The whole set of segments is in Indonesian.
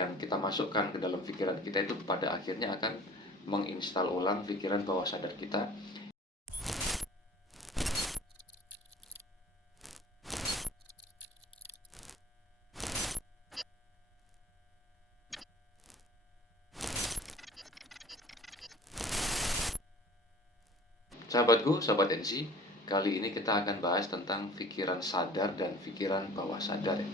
yang kita masukkan ke dalam pikiran kita itu pada akhirnya akan menginstal ulang pikiran bawah sadar kita. Sahabatku, sahabat NC, kali ini kita akan bahas tentang pikiran sadar dan pikiran bawah sadar ya.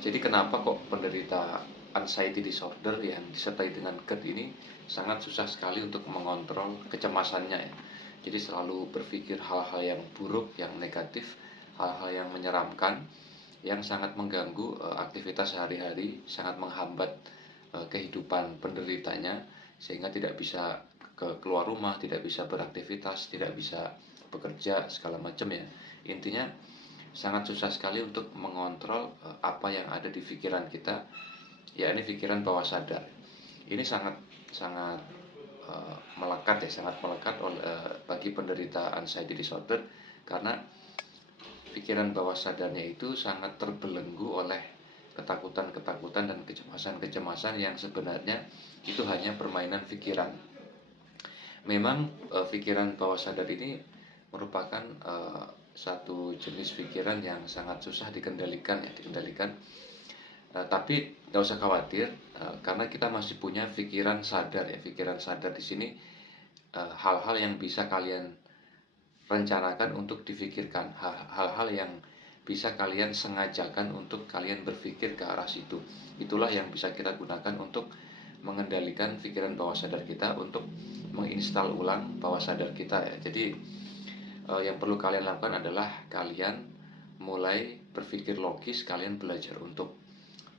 Jadi kenapa kok penderita anxiety disorder yang disertai dengan GERD ini sangat susah sekali untuk mengontrol kecemasannya ya. Jadi selalu berpikir hal-hal yang buruk, yang negatif, hal-hal yang menyeramkan, yang sangat mengganggu aktivitas sehari-hari, sangat menghambat kehidupan penderitanya, sehingga tidak bisa keluar rumah, tidak bisa beraktivitas, tidak bisa bekerja segala macam ya. Intinya sangat susah sekali untuk mengontrol apa yang ada di pikiran kita, yakni pikiran bawah sadar. Ini sangat sangat melekat ya, sangat melekat bagi penderita anxiety disorder, karena pikiran bawah sadarnya itu sangat terbelenggu oleh ketakutan-ketakutan dan kecemasan-kecemasan yang sebenarnya itu hanya permainan pikiran. Memang pikiran bawah sadar ini merupakan satu jenis pikiran yang sangat susah dikendalikan ya, tapi nggak usah khawatir, karena kita masih punya pikiran sadar ya. Pikiran sadar di sini hal-hal yang bisa kalian rencanakan untuk difikirkan, hal-hal yang bisa kalian sengajakan untuk kalian berpikir ke arah situ. Itulah yang bisa kita gunakan untuk mengendalikan pikiran bawah sadar kita, untuk menginstal ulang bawah sadar kita ya. Jadi yang perlu kalian lakukan adalah kalian mulai berpikir logis, kalian belajar untuk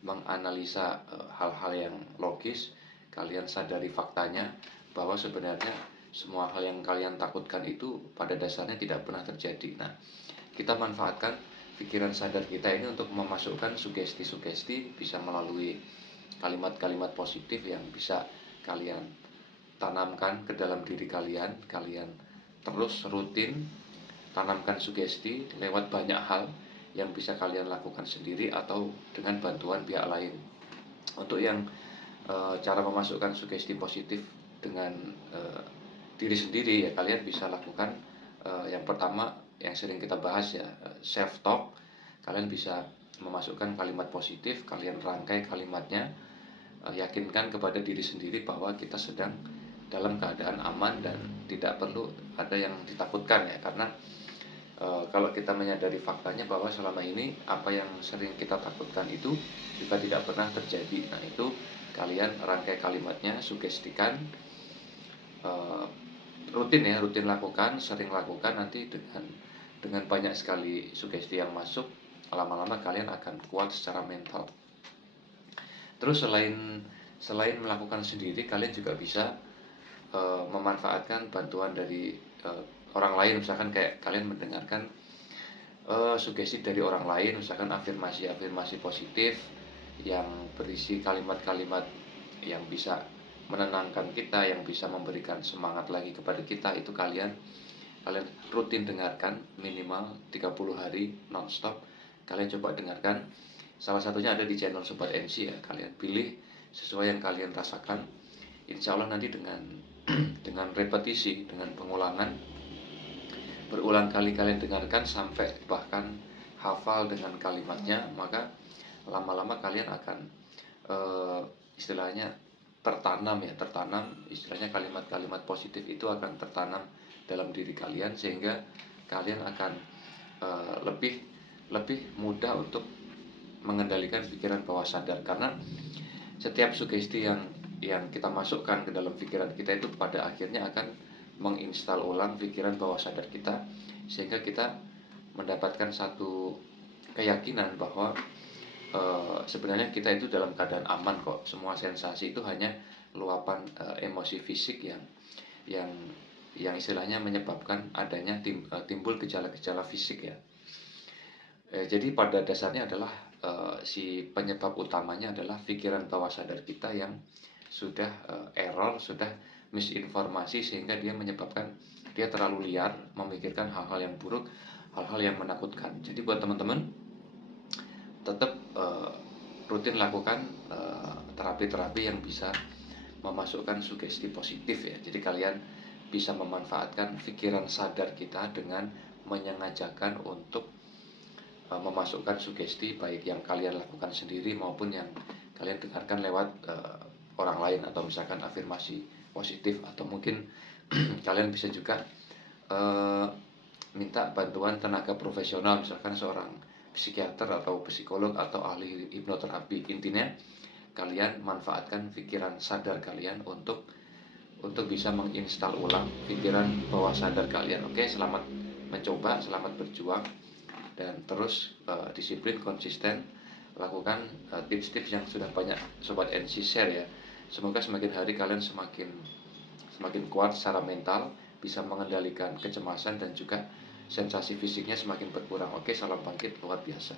menganalisa hal-hal yang logis, kalian sadari faktanya bahwa sebenarnya semua hal yang kalian takutkan itu pada dasarnya tidak pernah terjadi. Nah, kita manfaatkan pikiran sadar kita ini untuk memasukkan sugesti-sugesti, bisa melalui kalimat-kalimat positif yang bisa kalian tanamkan ke dalam diri kalian. Kalian terus rutin tanamkan sugesti lewat banyak hal yang bisa kalian lakukan sendiri atau dengan bantuan pihak lain. Untuk yang cara memasukkan sugesti positif dengan diri sendiri ya, kalian bisa lakukan yang pertama yang sering kita bahas ya, self talk. Kalian bisa memasukkan kalimat positif, kalian rangkai kalimatnya, yakinkan kepada diri sendiri bahwa kita sedang dalam keadaan aman dan tidak perlu ada yang ditakutkan ya. Karena kalau kita menyadari faktanya bahwa selama ini apa yang sering kita takutkan itu juga tidak pernah terjadi. Nah, itu kalian rangkai kalimatnya, sugestikan, rutin lakukan, sering lakukan. Nanti dengan banyak sekali sugesti yang masuk, lama-lama kalian akan kuat secara mental. Terus selain melakukan sendiri, kalian juga bisa memanfaatkan bantuan dari orang lain. Misalkan kayak kalian mendengarkan sugesti dari orang lain, misalkan afirmasi-afirmasi positif yang berisi kalimat-kalimat yang bisa menenangkan kita, yang bisa memberikan semangat lagi kepada kita. Itu kalian rutin dengarkan minimal 30 hari nonstop. Kalian coba dengarkan. Salah satunya ada di channel Sobat MC ya. Kalian pilih sesuai yang kalian rasakan. Insya Allah nanti dengan repetisi, dengan pengulangan, berulang kali kalian dengarkan sampai bahkan hafal dengan kalimatnya, maka lama-lama kalian akan istilahnya tertanam istilahnya kalimat-kalimat positif itu akan tertanam dalam diri kalian, sehingga kalian akan lebih mudah untuk mengendalikan pikiran bawah sadar. Karena setiap sugesti yang kita masukkan ke dalam pikiran kita itu pada akhirnya akan menginstal ulang pikiran bawah sadar kita, sehingga kita mendapatkan satu keyakinan bahwa sebenarnya kita itu dalam keadaan aman kok. Semua sensasi itu hanya luapan emosi fisik yang istilahnya menyebabkan adanya timbul gejala-gejala fisik ya. Jadi pada dasarnya adalah si penyebab utamanya adalah pikiran bawah sadar kita yang sudah error, sudah misinformasi, sehingga dia menyebabkan dia terlalu liar memikirkan hal-hal yang buruk, hal-hal yang menakutkan. Jadi buat teman-teman tetap rutin lakukan terapi-terapi yang bisa memasukkan sugesti positif ya. Jadi kalian bisa memanfaatkan pikiran sadar kita dengan menyengajakan untuk memasukkan sugesti baik yang kalian lakukan sendiri maupun yang kalian dengarkan lewat orang lain, atau misalkan afirmasi positif, atau mungkin kalian bisa juga minta bantuan tenaga profesional, misalkan seorang psikiater atau psikolog atau ahli hipnoterapi. Intinya kalian manfaatkan pikiran sadar kalian untuk bisa menginstal ulang pikiran bawah sadar kalian. Oke, selamat mencoba, selamat berjuang, dan terus disiplin, konsisten lakukan tips-tips yang sudah banyak Sobat NC share ya. Semoga semakin hari kalian semakin kuat secara mental, bisa mengendalikan kecemasan, dan juga sensasi fisiknya semakin berkurang. Oke, salam bangkit luar biasa.